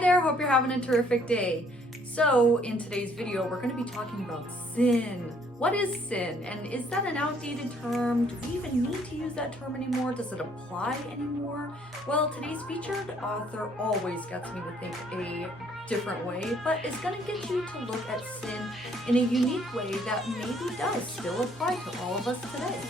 there, hope you're having a terrific day. So in today's video, we're going to be talking about sin. What is sin? And is that an outdated term? Do we even need to use that term anymore? Does it apply anymore? Well, today's featured author always gets me to think a different way, but is going to get you to look at sin in a unique way that maybe does still apply to all of us today.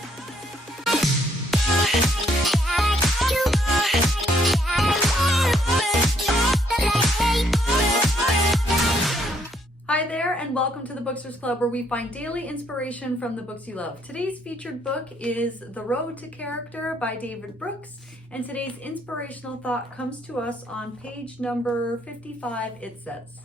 Hi there, and welcome to the Booksters Club, where we find daily inspiration from the books you love. Today's featured book is The Road to Character by David Brooks, and today's inspirational thought comes to us on page number 55. It says,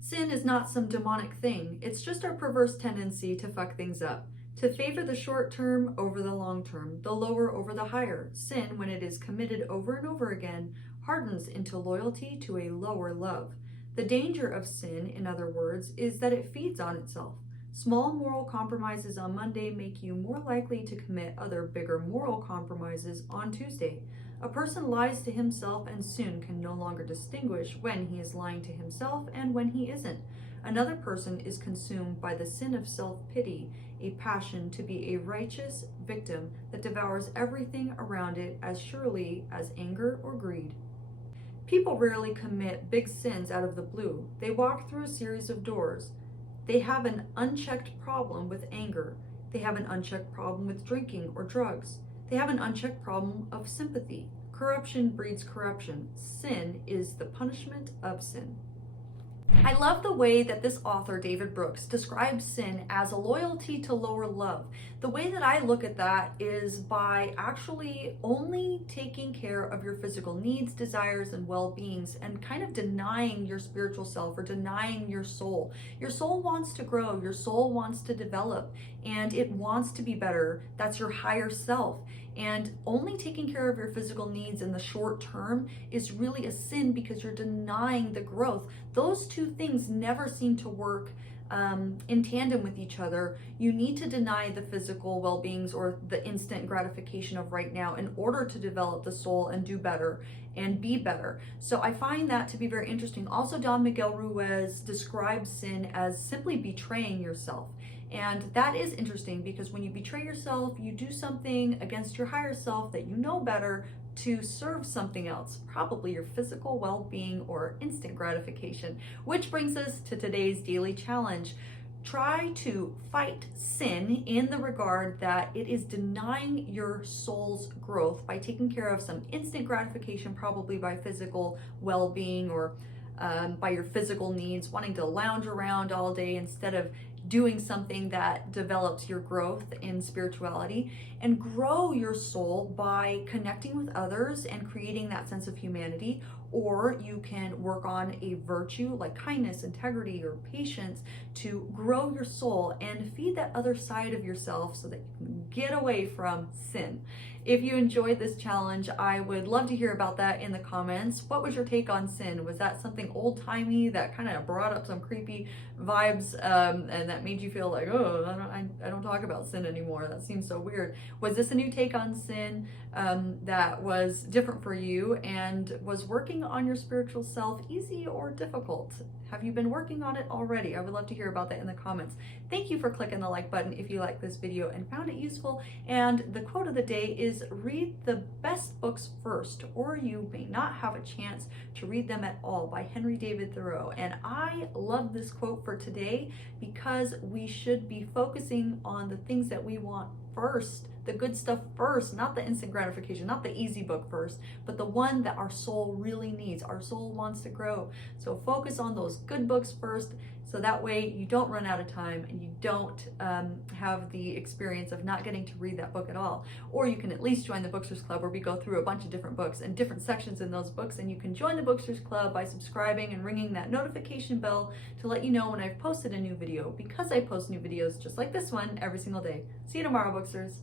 "Sin is not some demonic thing. It's just our perverse tendency to fuck things up, to favor the short term over the long term, the lower over the higher. Sin, when it is committed over and over again, hardens into loyalty to a lower love. The danger of sin, in other words, is that it feeds on itself. Small moral compromises on Monday make you more likely to commit other bigger moral compromises on Tuesday. A person lies to himself and soon can no longer distinguish when he is lying to himself and when he isn't. Another person is consumed by the sin of self-pity, a passion to be a righteous victim that devours everything around it as surely as anger or greed. People rarely commit big sins out of the blue. They walk through a series of doors. They have an unchecked problem with anger. They have an unchecked problem with drinking or drugs. They have an unchecked problem of sympathy. Corruption breeds corruption. Sin is the punishment of sin." I love the way that this author, David Brooks, describes sin as a loyalty to lower love. The way that I look at that is by actually only taking care of your physical needs, desires, and well-beings, and kind of denying your spiritual self or denying your soul. Your soul wants to grow, your soul wants to develop, and it wants to be better. That's your higher self. And only taking care of your physical needs in the short term is really a sin because you're denying the growth. Those two things never seem to work in tandem with each other. You need to deny the physical well-beings or the instant gratification of right now in order to develop the soul and do better and be better. So I find that to be very interesting. Also, Don Miguel Ruiz describes sin as simply betraying yourself. And that is interesting because when you betray yourself, you do something against your higher self that you know better to serve something else, probably your physical well-being or instant gratification. Which brings us to today's daily challenge. Try to fight sin in the regard that it is denying your soul's growth by taking care of some instant gratification, probably by physical well-being or by your physical needs, wanting to lounge around all day instead of doing something that develops your growth in spirituality, and grow your soul by connecting with others and creating that sense of humanity. Or you can work on a virtue like kindness, integrity, or patience to grow your soul and feed that other side of yourself so that you can get away from sin. If you enjoyed this challenge, I would love to hear about that in the comments. What was your take on sin? Was that something old-timey that kind of brought up some creepy vibes and that made you feel like, oh, I don't talk about sin anymore. That seems so weird. Was this a new take on sin that was different for you, and was working on your spiritual self easy or difficult? Have you been working on it already? I would love to hear about that in the comments. Thank you for clicking the like button if you like this video and found it useful. And the quote of the day is, "Read the best books first, or you may not have a chance to read them at all," by Henry David Thoreau. And I love this quote for today because we should be focusing on the things that we want first, the good stuff first, not the instant gratification, not the easy book first, but the one that our soul really needs. Our soul wants to grow. So focus on those good books first, so that way you don't run out of time and you don't have the experience of not getting to read that book at all. Or you can at least join the Booksters Club, where we go through a bunch of different books and different sections in those books, and you can join the Booksters Club by subscribing and ringing that notification bell to let you know when I've posted a new video, because I post new videos just like this one every single day. See you tomorrow, Booksters.